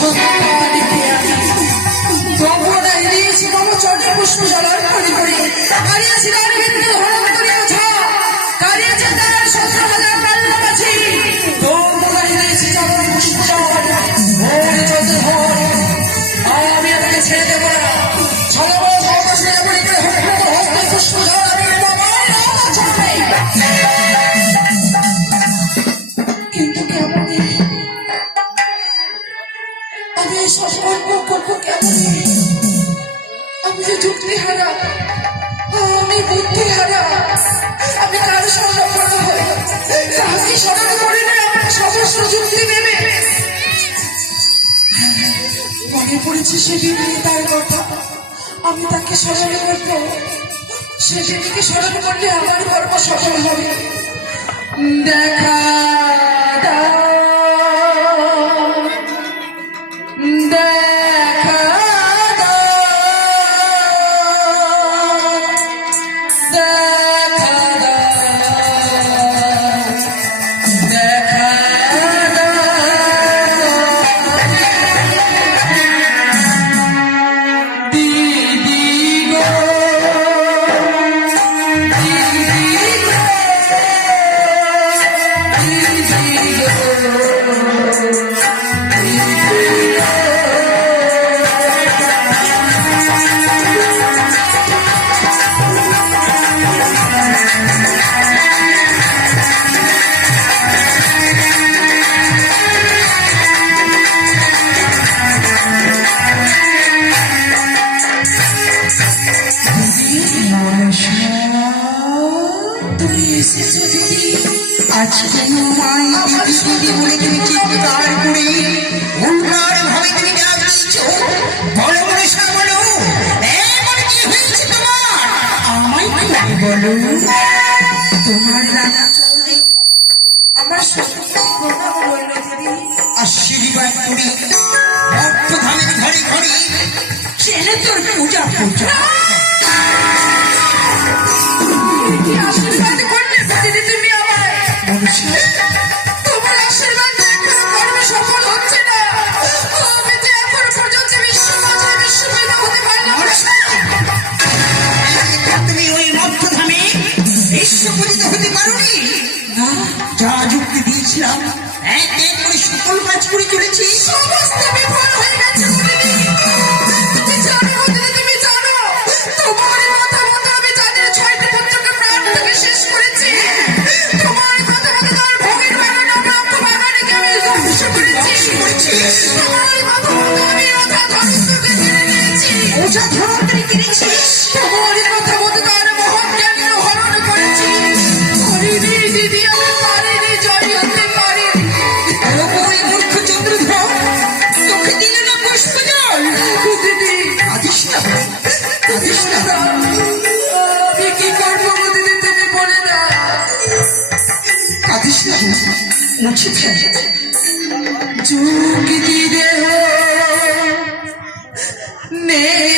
Okay. আমি যে যুক্তি হারা, আমি বুদ্ধি হারা, আমি কার স্মরণ স্মরণ করে না সমস্ত যুক্তি নেবে মনে পড়েছে সেদিন তার কথা। আমি তাকে স্মরণ করব। সেদিনকে স্মরণ করলে আমার কর্ম সফল হবে। দেখা। এলে তোর পূজা। পূজা আশীর্বাদ করলে তুমি আমার Come on. কৃষ্ণ মুছেছেন যুগ দিয়ে নেই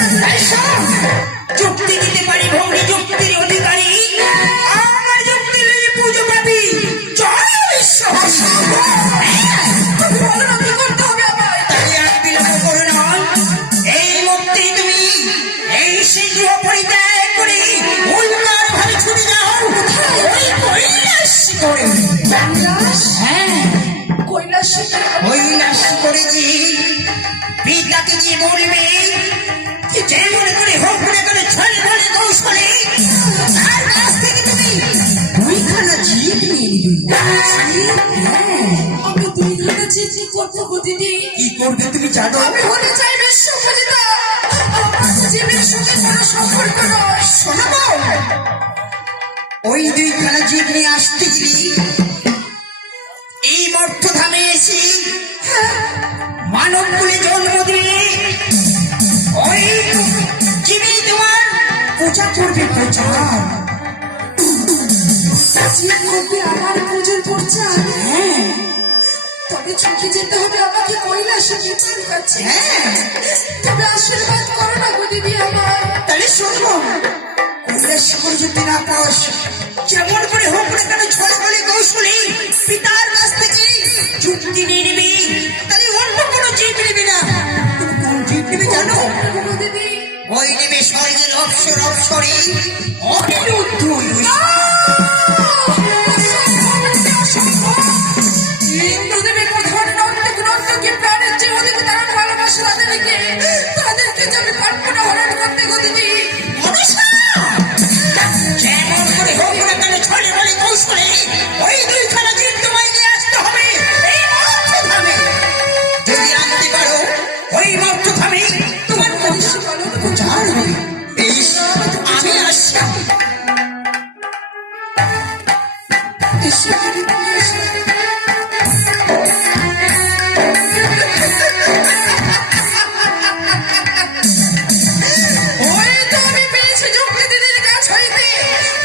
তুমি ভালো না তাই শোন যুক্তি আমি দুই ঘণ্টা চিঠি করতে দিদি কি করবে তুমি জানো? আমি হতে চাই বিশ্বপূজিতা আমার জীবের সঙ্গে সম্পর্ক নয় শোনাবো ওই নিয়ে আসতে গেলি এই মর্থধামে এসে মানব বলে জন্ম দিলে ওই জীবী তোমার পূজা করবে প্রচার। আমার পুজোর প্রচার হ্যাঁ। তবে ছুটে যেতে হবে আমাকে কৈলাসে হ্যাঁ। তবে আশীর্বাদ করো না গো দিদি আমার। তাহলে শুনব কৈলাস করে যদি না পাস যেমন করে হোক না কেন ছলে বলে কৌশলে পিতার কাছ থেকে চুক্তি নিয়ে নিবি। তাহলে অন্য কোনো জিপ নিবি না। তুমি কোন জিপ নিবি জানো? দিদি? ওই নেবে স্বর্গের অপসর অপসরে। অনিরুদ্ধ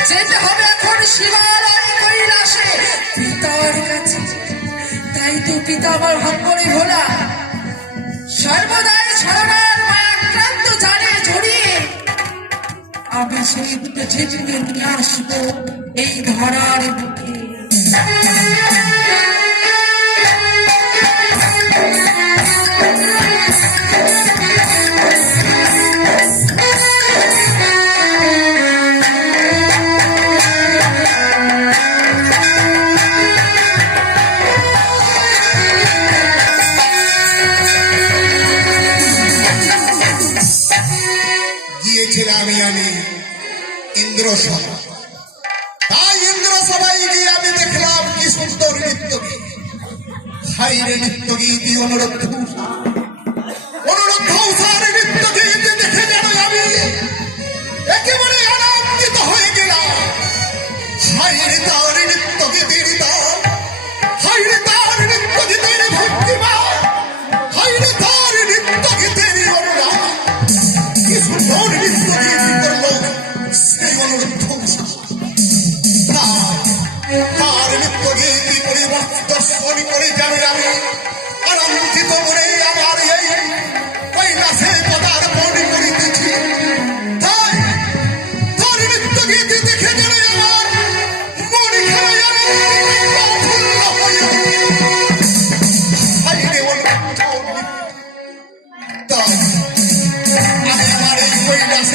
যেতে হবে এখন শিবালয় কৈলাসে। পিতার কাছে। তাই তো পিতা আমার হকমরে ভোলা। সর্বদাই ছড়ার মায়াক্রান্ত জানে জড়িয়ে আমি সেই পৃথিবীকে নিয়ে আসব এই ধরার বুকে। ইন্দ্র সভা তাই ইন্দ্র গিয়ে আমি দেখলাম কি সুন্দর নৃত্য। হাইরে নৃত্য গীতি অনুরোধ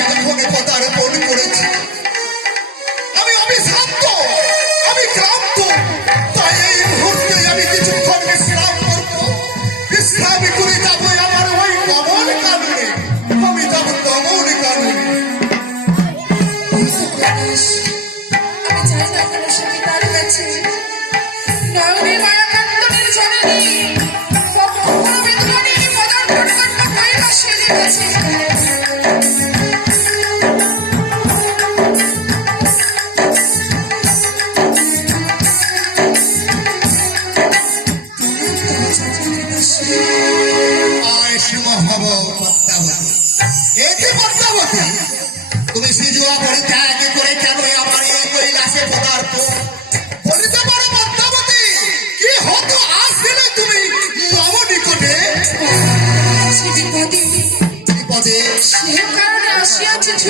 কৈলাসে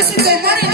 আসিয়াছে ছুটি তোমারই নিকটে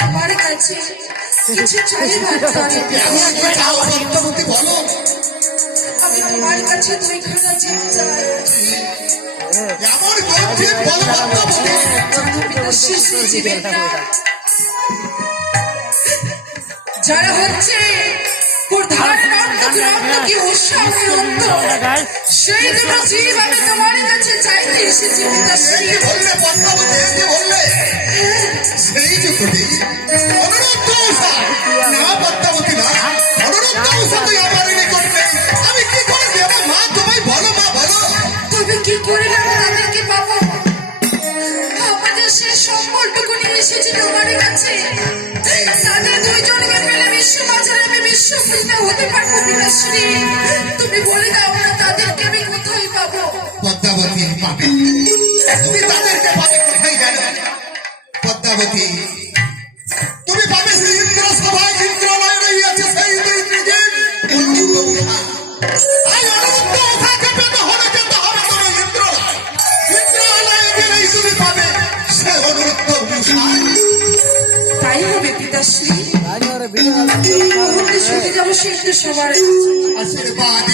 আমার কাছে কিছু পদ্মাবতী বলো। আমি তোমার কাছে দুইখানা চাই। এমন বলো শ্রীজীবের যারা হচ্ছে কি উৎসাহী সেই দুটো জীব আমি তোমার কাছে চাইতে এসেছি পিতাশ্রী বললে পদ্মাবতী এই বললে সেই যে অনুরোধ উষা না পদ্মাবতী না অনুরোধ উষা তুই আমার নিকট নেই আমি কি করে দেবো মা তোমায় বলো মা বলো তবে কি করে আমি তাদেরকে পাবো আমাদের সেই সম্বলটুকু নিয়ে এসেছি তোমার কাছে পূজা পারব পিতাশ্রী তুমি বলে দাও না তাদেরকে আমি কোথায় পাবো? পদ্মাবতী পাবে তুমি তাদেরকে পাবে কোথায় জানো? পদ্মাবতী তুমি পাবে সেই ইন্দ্র সভায় ইন্দ্রালয় রইয়াছে সেই দুই ত্রিজীব অনন্ত উষা আই অনন্ত উষাকে পেতে হলে যেতে হবে তোমার ইন্দ্রালয়। ইন্দ্রালয়ে গেলেই তুমি পাবে সে অনন্ত উষা তাই হবে পিতাশ্রী। সবার আশীর্বাদ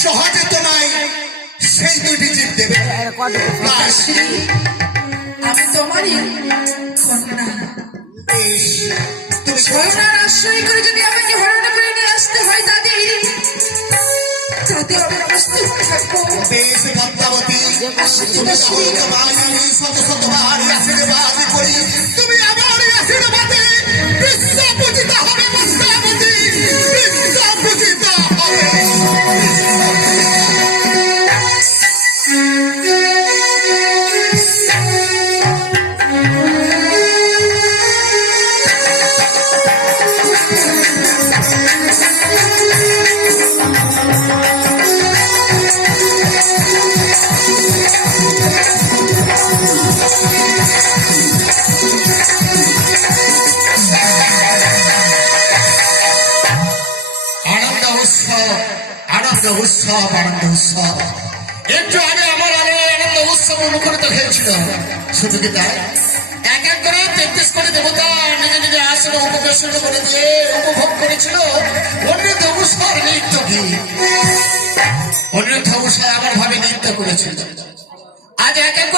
সহজে তোমায় সেই দুইটি জীব দেবে আমি তোমারই কন্যা তুমি স্বয়নার আশ্রয় করে যদি আমাকে হরণ তুমি সবাই তোমায় আমি শত শতবার আশীর্বাদ উৎসব আনন্দ উৎসব একটু আগে আমার আগে আনন্দ উৎসব মুখরিত হয়েছিল। শুধু কি তাই? এক এক করে তেত্রিশ কোটি দেবতা নিজে নিজে আসলে উপবেশন করে দিয়ে উপভোগ করেছিল। অনিরুদ্ধ উৎসব নৃত্য কি? অন্য উৎসব আমার ভাবে নৃত্য করেছিল। আজ এক এক